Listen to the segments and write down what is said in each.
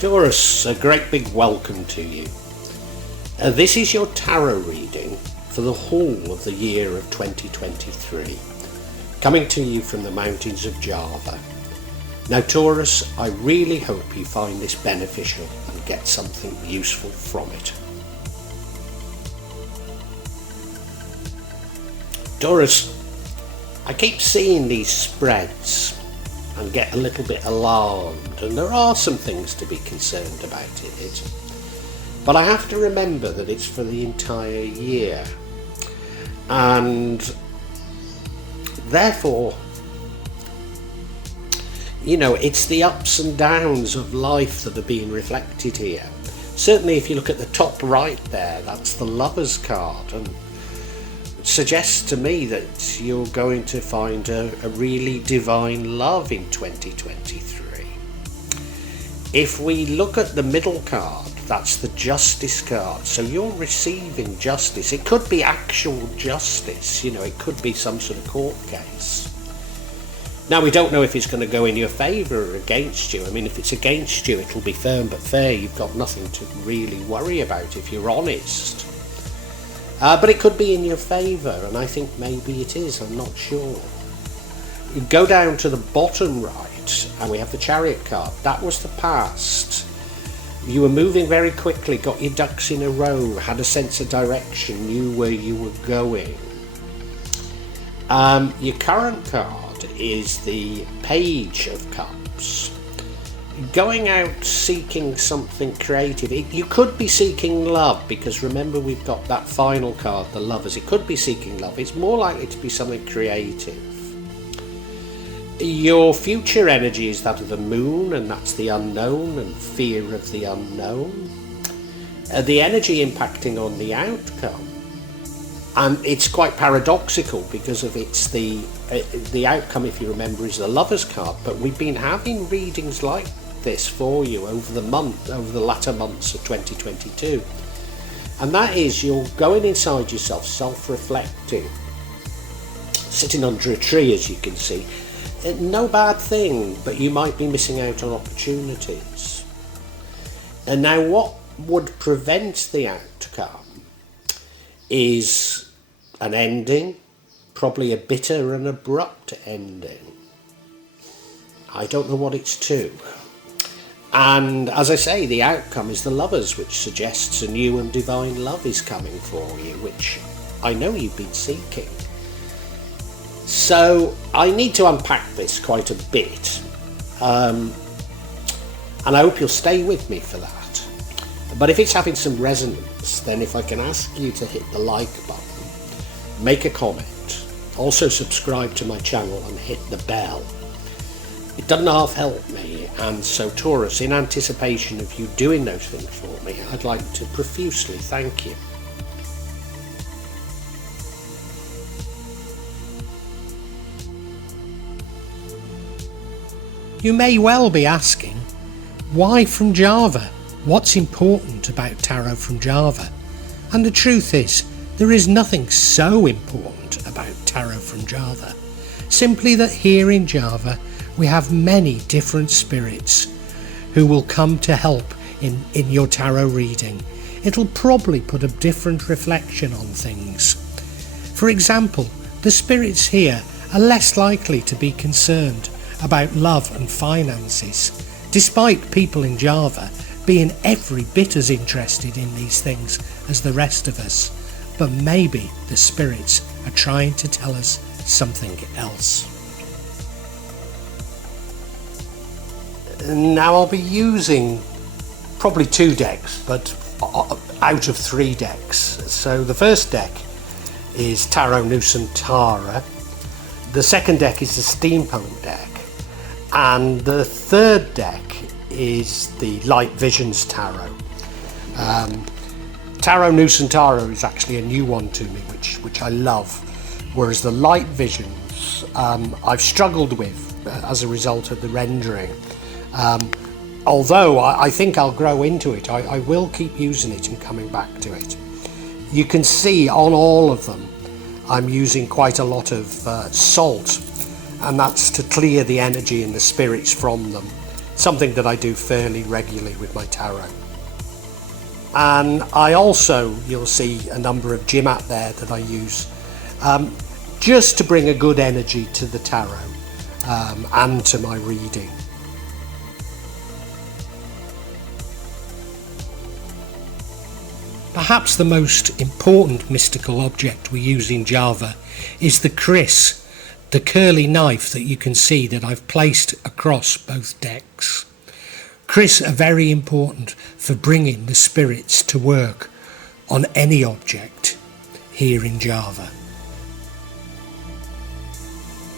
Taurus, a great big welcome to you. This is your tarot reading for the whole of the year of 2023, coming to you from the mountains of Java. Now Taurus, I really hope you find this beneficial and get something useful from it. Taurus, I keep seeing these spreads and get a little bit alarmed, and there are some things to be concerned about in it, but I have to remember that it's for the entire year, and therefore, it's the ups and downs of life that are being reflected here. Certainly if you look at the top right there, that's the Lovers card, and suggests to me that you're going to find a really divine love in 2023. If we look at the middle card, that's the Justice card. So you're receiving justice. It could be actual justice, it could be some sort of court case. Now we don't know if it's going to go in your favour or against you. I mean, if it's against you, it'll be firm but fair. You've got nothing to really worry about if you're honest. But it could be in your favour, and I think maybe it is, I'm not sure. You go down to the bottom right, and we have the Chariot card. That was the past. You were moving very quickly, got your ducks in a row, had a sense of direction, knew where you were going. Your current card is the Page of Cups. Going out seeking something creative. You could be seeking love, because remember we've got that final card, the Lovers. It could be seeking love. It's more likely to be something creative. Your future energy is that of the Moon, and that's the unknown and fear of the unknown. The energy impacting on the outcome, and it's quite paradoxical because of it's the outcome, if you remember, is the Lovers card, but we've been having readings like this for you over the latter months of 2022, and that is you're going inside yourself, self-reflecting, sitting under a tree, as you can see. No bad thing, but you might be missing out on opportunities. And now what would prevent the outcome is an ending, probably a bitter and abrupt ending. I don't know what it's to. And as I say, the outcome is the Lovers, which suggests a new and divine love is coming for you, which I know you've been seeking. So I need to unpack this quite a bit, and I hope you'll stay with me for that. But if it's having some resonance, then if I can ask you to hit the like button, make a comment, also subscribe to my channel and hit the bell. It doesn't half help me, and so Taurus, in anticipation of you doing those things for me, I'd like to profusely thank you. You may well be asking, why from Java? What's important about tarot from Java? And the truth is, there is nothing so important about tarot from Java. Simply that here in Java, we have many different spirits who will come to help in your tarot reading. It'll probably put a different reflection on things. For example, the spirits here are less likely to be concerned about love and finances, despite people in Java being every bit as interested in these things as the rest of us. But maybe the spirits are trying to tell us something else. Now I'll be using probably 2 decks, but out of 3 decks. So the first deck is Tarot Nusantara, the second deck is the Steampunk deck, and the third deck is the Light Visions Tarot. Tarot Nusantara is actually a new one to me, which I love, whereas the Light Visions I've struggled with as a result of the rendering. Although I think I'll grow into it, I will keep using it and coming back to it. You can see on all of them I'm using quite a lot of salt, and that's to clear the energy and the spirits from them. something that I do fairly regularly with my tarot. And I also, you'll see a number of gem out there that I use just to bring a good energy to the tarot and to my reading. Perhaps the most important mystical object we use in Java is the kris, the curly knife that you can see that I've placed across both decks. Kris are very important for bringing the spirits to work on any object here in Java.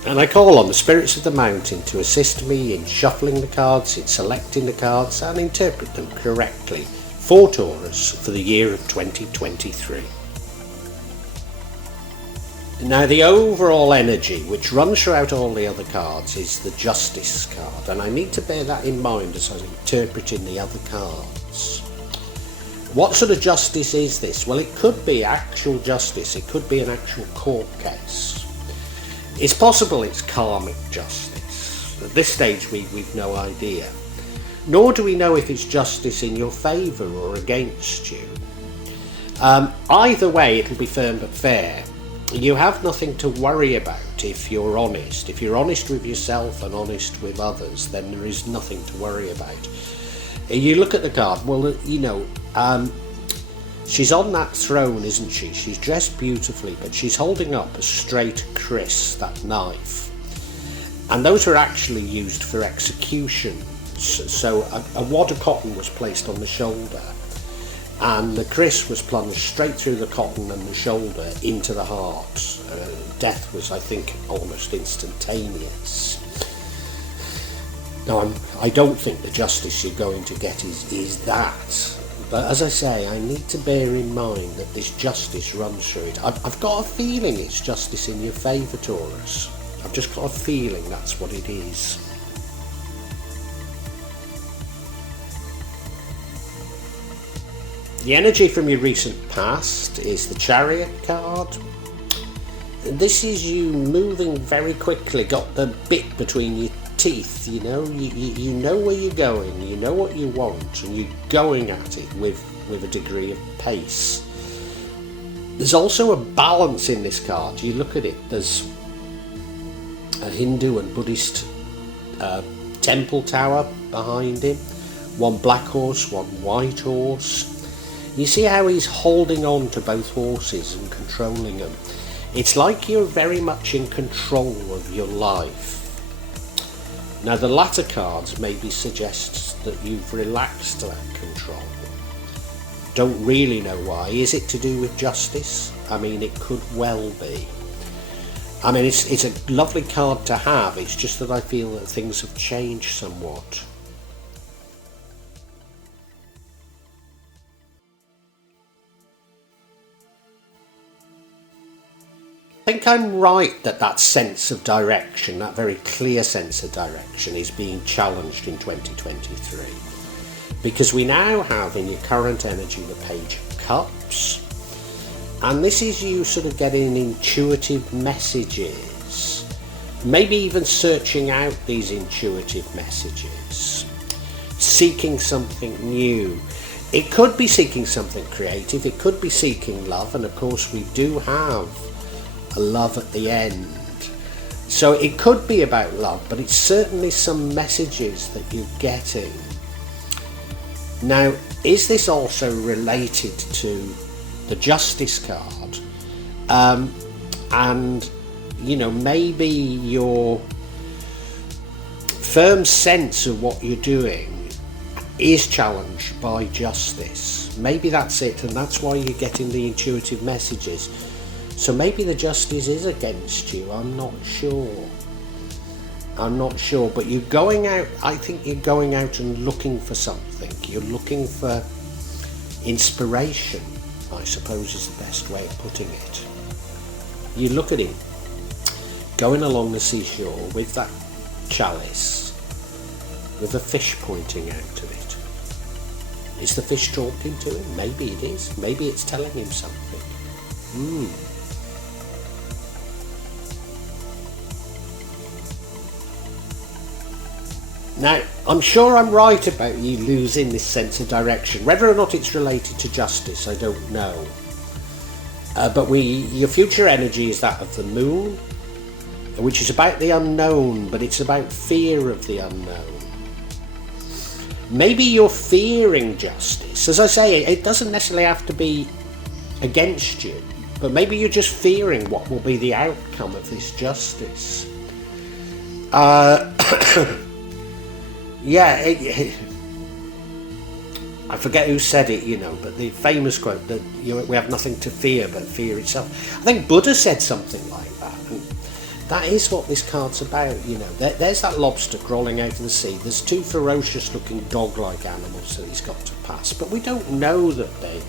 And I call on the spirits of the mountain to assist me in shuffling the cards, in selecting the cards and interpret them correctly for Taurus for the year of 2023. Now the overall energy which runs throughout all the other cards is the Justice card, and I need to bear that in mind as I'm interpreting the other cards. What sort of justice is this? Well, it could be actual justice, it could be an actual court case. It's possible it's karmic justice. At this stage we've no idea. Nor do we know if it's justice in your favour or against you. Either way it'll be firm but fair. You have nothing to worry about if you're honest. If you're honest with yourself and honest with others, then there is nothing to worry about. You look at the card, well, you know, she's on that throne, isn't she? She's dressed beautifully, but she's holding up a straight kris, that knife. And those were actually used for execution. So a wad of cotton was placed on the shoulder, and the kris was plunged straight through the cotton and the shoulder into the heart. Death was, I think, almost instantaneous. Now, I don't think the justice you're going to get is that. But as I say, I need to bear in mind that this justice runs through it. I've got a feeling it's justice in your favour, Taurus. I've just got a feeling that's what it is. The energy from your recent past is the Chariot card. This is you moving very quickly, got the bit between your teeth, you know, you know where you're going, you know what you want, and you're going at it with a degree of pace. There's also a balance in this card. You look at it, there's a Hindu and Buddhist temple tower behind him, one black horse, one white horse. You see how he's holding on to both horses and controlling them. It's like you're very much in control of your life. Now the latter cards maybe suggests that you've relaxed that control. Don't really know why. Is it to do with justice? I mean, it could well be. I mean, it's a lovely card to have. It's just that I feel that things have changed somewhat. I think I'm right that sense of direction, that very clear sense of direction, is being challenged in 2023. Because we now have in your current energy the Page of Cups, and this is you sort of getting intuitive messages, maybe even searching out these intuitive messages, seeking something new. It could be seeking something creative, it could be seeking love, and of course we do have a love at the end. So it could be about love, but it's certainly some messages that you're getting. Now, is this also related to the Justice card? And, you know, maybe your firm sense of what you're doing is challenged by justice. Maybe that's it, and that's why you're getting the intuitive messages. So maybe the justice is against you, I'm not sure, but you're going out, I think you're going out and looking for something, you're looking for inspiration, I suppose is the best way of putting it. You look at him, going along the seashore with that chalice, with a fish pointing out of it. Is the fish talking to him? Maybe it is, maybe it's telling him something. Now, I'm sure I'm right about you losing this sense of direction. Whether or not it's related to justice, I don't know. But your future energy is that of the moon, which is about the unknown, but it's about fear of the unknown. Maybe you're fearing justice. As I say, it doesn't necessarily have to be against you, but maybe you're just fearing what will be the outcome of this justice. Yeah, I forget who said it, but the famous quote that we have nothing to fear but fear itself. I think Buddha said something like that, and that is what this card's about. There's that lobster crawling out of the sea. There's two ferocious-looking dog-like animals that he's got to pass, but we don't know that they're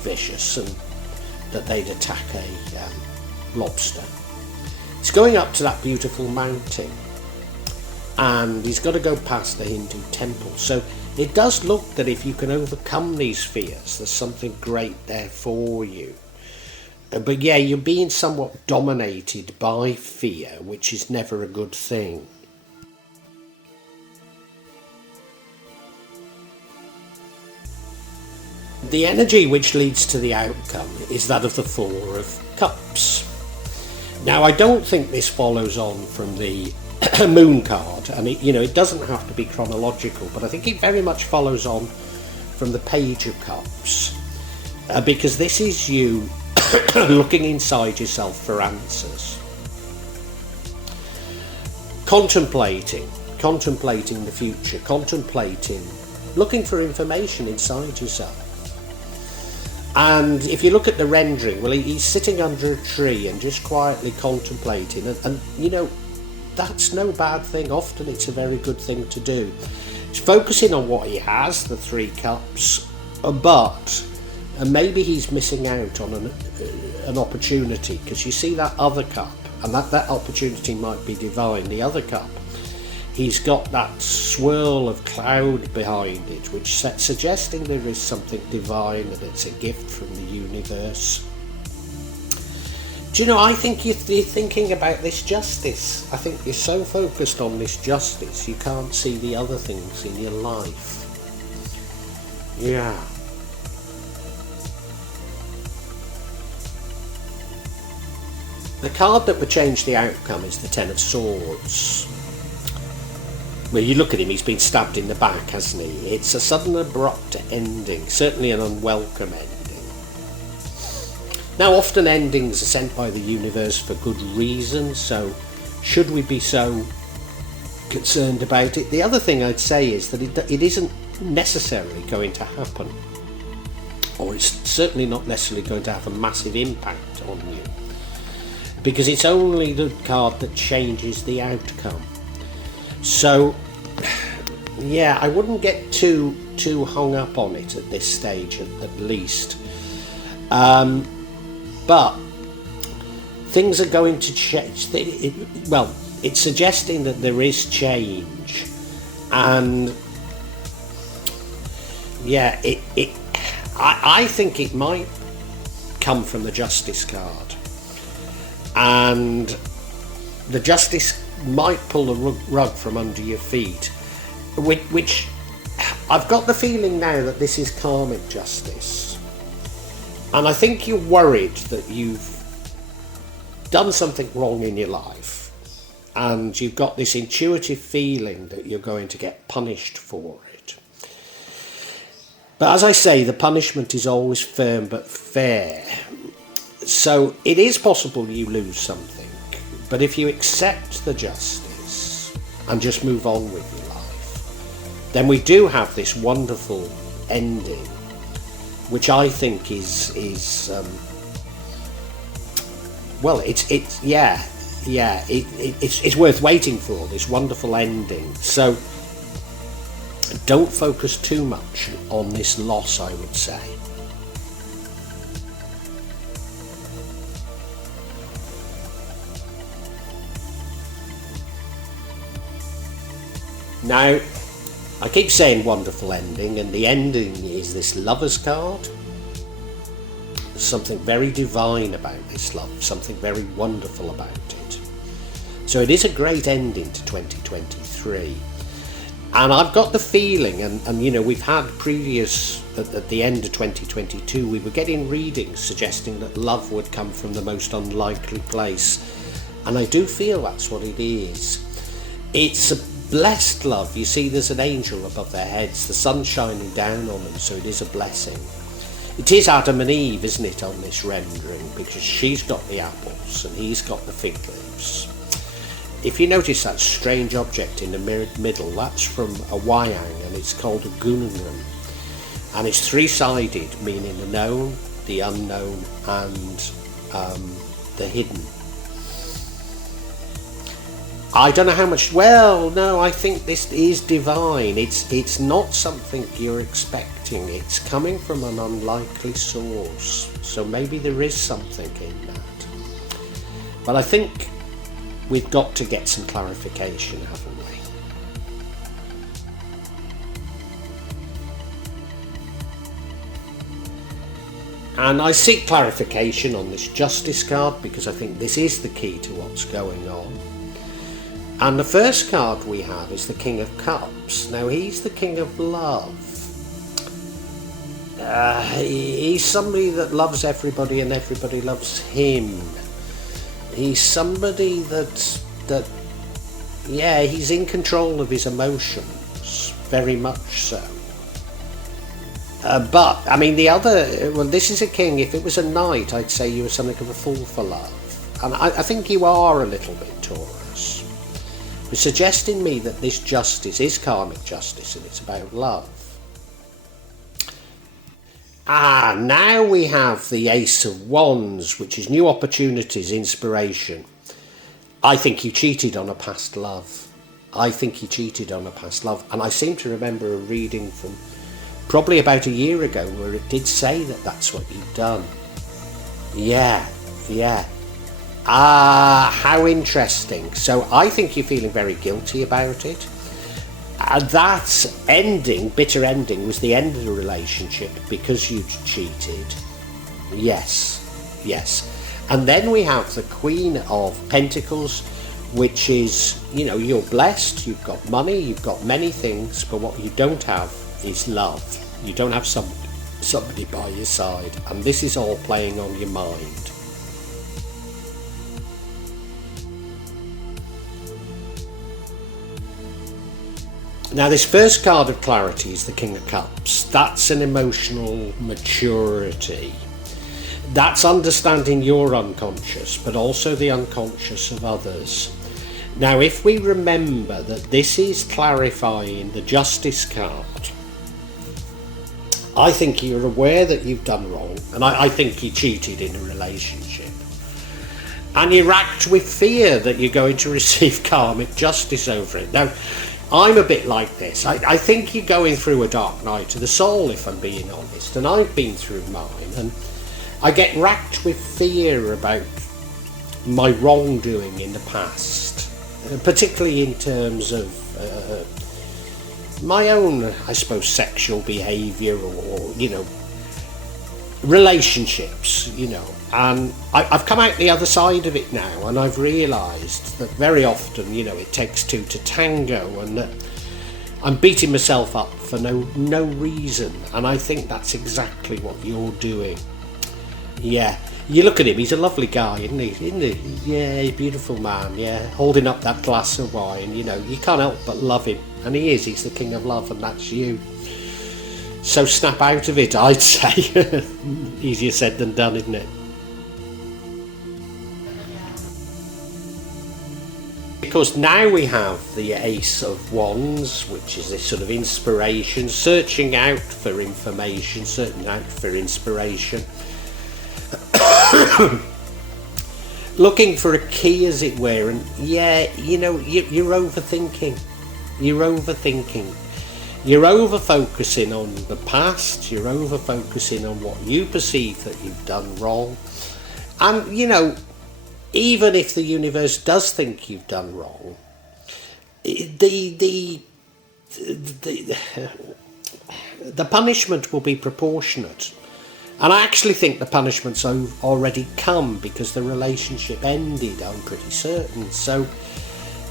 vicious and that they'd attack a lobster. He's going up to that beautiful mountain, and he's got to go past the Hindu temple. So it does look that if you can overcome these fears, there's something great there for you. But yeah, you're being somewhat dominated by fear, which is never a good thing. The energy which leads to the outcome is that of the Four of Cups. Now, I don't think this follows on from the moon card, and it doesn't have to be chronological, but I think it very much follows on from the Page of Cups, because this is you looking inside yourself for answers, contemplating the future, looking for information inside yourself. And if you look at the rendering, well, he's sitting under a tree and just quietly contemplating, and that's no bad thing. Often it's a very good thing to do. He's focusing on what he has, the Three Cups, but maybe he's missing out on an opportunity, because you see that other cup, and that opportunity might be divine. The other cup, he's got that swirl of cloud behind it, which suggesting there is something divine and it's a gift from the universe. Do you know, I think you're thinking about this justice. I think you're so focused on this justice, you can't see the other things in your life. Yeah. The card that would change the outcome is the Ten of Swords. Well, you look at him, he's been stabbed in the back, hasn't he? It's a sudden, abrupt ending, certainly an unwelcome ending. Now, often endings are sent by the universe for good reason, so should we be so concerned about it? The other thing I'd say is that it isn't necessarily going to happen, or it's certainly not necessarily going to have a massive impact on you, because it's only the card that changes the outcome. So, yeah, I wouldn't get too hung up on it at this stage, at least. But things are going to change. It's suggesting that there is change, and yeah, I think it might come from the Justice card, and the Justice might pull the rug from under your feet, which I've got the feeling now that this is karmic justice. And I think you're worried that you've done something wrong in your life, and you've got this intuitive feeling that you're going to get punished for it. But as I say, the punishment is always firm but fair. So it is possible you lose something, but if you accept the justice and just move on with your life, then we do have this wonderful ending, which I think is it's worth waiting for, this wonderful ending. So don't focus too much on this loss, I would say. Now, I keep saying wonderful ending, and the ending is this Lover's card. There's something very divine about this love, something very wonderful about it. So it is a great ending to 2023. And I've got the feeling, and you know, we've had previous, at the end of 2022, we were getting readings suggesting that love would come from the most unlikely place. And I do feel that's what it is. It's a blessed love. You see, there's an angel above their heads, the sun shining down on them, so it is a blessing. It is Adam and Eve, isn't it, on this rendering, because she's got the apples and he's got the fig leaves. If you notice that strange object in the middle, that's from a wayang, and it's called a gunungan. And it's three-sided, meaning the known, the unknown, and the hidden. I don't know how much. Well, no, I think this is divine. It's not something you're expecting. It's coming from an unlikely source. So maybe there is something in that. But I think we've got to get some clarification, haven't we? And I seek clarification on this Justice card because I think this is the key to what's going on. And the first card we have is the King of Cups. Now, he's the King of Love. He's somebody that loves everybody and everybody loves him. He's somebody that he's in control of his emotions, very much so. But, I mean, this is a king. If it was a knight, I'd say you were something of a fool for love. And I think you are a little bit, Taurus. It's suggesting me that this justice is karmic justice and it's about love. Now we have the Ace of Wands, which is new opportunities, inspiration. I think you cheated on a past love. And I seem to remember a reading from probably about a year ago where it did say that that's what you've done. Yeah. How interesting. So I think you're feeling very guilty about it. That ending, bitter ending, was the end of the relationship because you cheated. Yes. And then we have the Queen of Pentacles, which is, you know, you're blessed, you've got money, you've got many things, but what you don't have is love. You don't have somebody by your side, and this is all playing on your mind. Now, this first card of clarity is the King of Cups. That's an emotional maturity. That's understanding your unconscious, but also the unconscious of others. Now, if we remember that this is clarifying the Justice card, I think you're aware that you've done wrong, and I think you cheated in a relationship. And you're racked with fear that you're going to receive karmic justice over it. Now, I'm a bit like this. I think you're going through a dark night of the soul, if I'm being honest, and I've been through mine, and I get racked with fear about my wrongdoing in the past, particularly in terms of my own, I suppose, sexual behaviour or, you know, relationships, you know. And I've come out the other side of it now, and I've realised that very often, you know, it takes two to tango, and that I'm beating myself up for no reason. And I think that's exactly what you're doing. Yeah, you look at him, he's a lovely guy, isn't he? Yeah, he's a beautiful man, yeah, holding up that glass of wine, you know, you can't help but love him. And he's the King of Love, and that's you. So snap out of it, I'd say. Easier said than done, isn't it? Because now we have the Ace of Wands, which is this sort of inspiration, searching out for information, searching out for inspiration. Looking for a key, as it were, and yeah, you know, you're overthinking. You're over-focusing on the past, you're over-focusing on what you perceive that you've done wrong. And, you know, even if the universe does think you've done wrong, the punishment will be proportionate. And I actually think the punishment's already come because the relationship ended, I'm pretty certain. So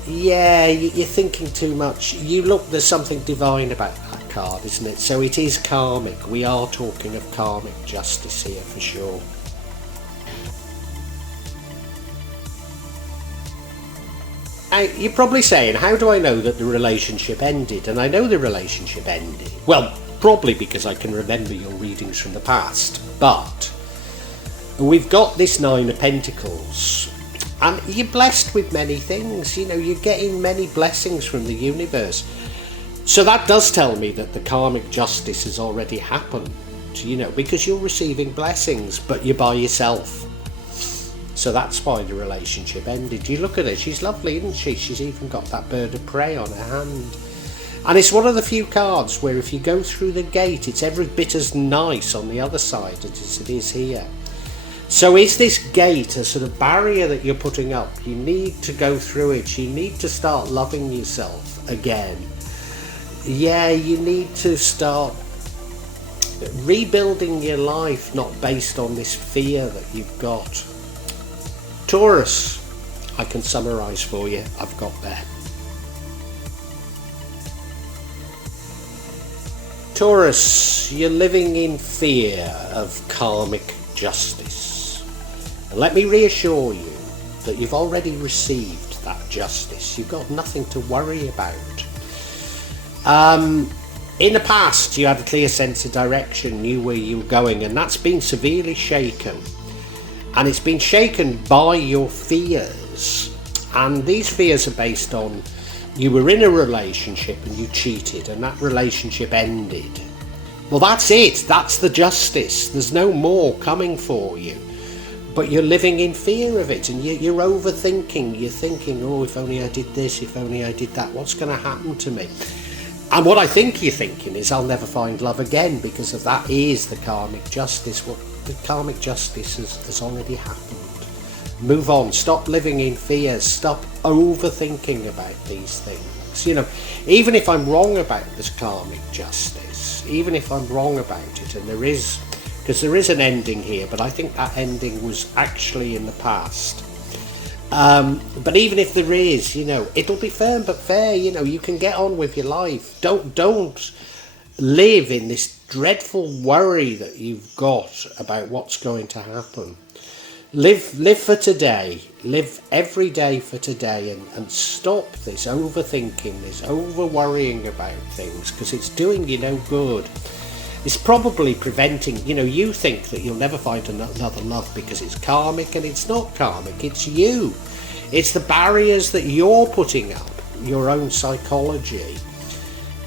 Yeah, you're thinking too much. You look, there's something divine about that card, isn't it? So it is karmic. We are talking of karmic justice here for sure. Now, you're probably saying, how do I know that the relationship ended? And I know the relationship ended. Well, probably because I can remember your readings from the past. But we've got this Nine of Pentacles. And you're blessed with many things, you know, you're getting many blessings from the universe. So that does tell me that the karmic justice has already happened, you know, because you're receiving blessings, but you're by yourself. So that's why the relationship ended. You look at her, she's lovely, isn't she? She's even got that bird of prey on her hand. And it's one of the few cards where if you go through the gate, it's every bit as nice on the other side as it is here. So is this gate a sort of barrier that you're putting up? You need to go through it. You need to start loving yourself again. Yeah, you need to start rebuilding your life, not based on this fear that you've got. Taurus, I can summarise for you. I've got there. Taurus, you're living in fear of karmic justice. And let me reassure you that you've already received that justice. You've got nothing to worry about. In the past, you had a clear sense of direction, knew where you were going, and that's been severely shaken. And it's been shaken by your fears. And these fears are based on you were in a relationship and you cheated, and that relationship ended. Well, that's it. That's the justice. There's no more coming for you. But you're living in fear of it, and you're overthinking. You're thinking, oh, if only I did this, if only I did that, what's going to happen to me? And what I think you're thinking is, I'll never find love again, because of that is the karmic justice. Well, the karmic justice has already happened. Move on. Stop living in fear. Stop overthinking about these things. You know, even if I'm wrong about this karmic justice, even if I'm wrong about it, and there is... because there is an ending here, but I think that ending was actually in the past. But even if there is, you know, it'll be firm but fair. You know, you can get on with your life. Don't live in this dreadful worry that you've got about what's going to happen. Live for today. Live every day for today, and stop this overthinking, this over worrying about things, because it's doing you no good. It's probably preventing, you know, you think that you'll never find another love because it's karmic, and it's not karmic, it's you. It's the barriers that you're putting up, your own psychology.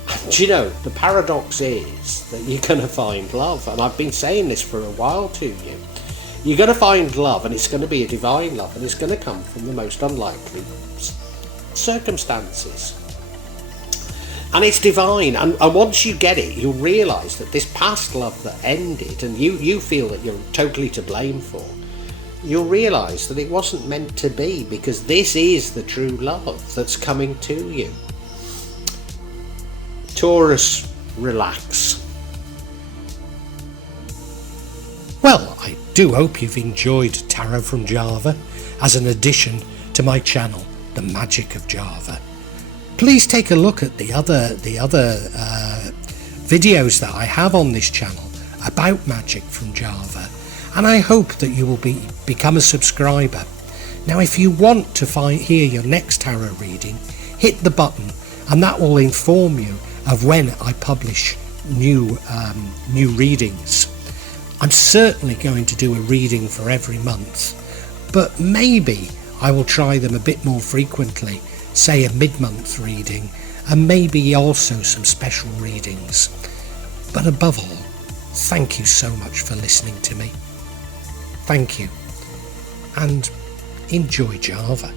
And you know, the paradox is that you're going to find love, and I've been saying this for a while to you. You're going to find love, and it's going to be a divine love, and it's going to come from the most unlikely circumstances. And it's divine, and once you get it, you'll realise that this past love that ended, and you feel that you're totally to blame for, you'll realise that it wasn't meant to be, because this is the true love that's coming to you. Taurus, relax. Well, I do hope you've enjoyed Tarot from Java as an addition to my channel, The Magic of Java. Please take a look at the other videos that I have on this channel about magic from Java, and I hope that you will become a subscriber. Now, if you want to hear your next tarot reading, hit the button, and that will inform you of when I publish new readings. I'm certainly going to do a reading for every month, but maybe I will try them a bit more frequently. Say a mid-month reading, and maybe also some special readings. But above all, thank you so much for listening to me. Thank you, and enjoy Java.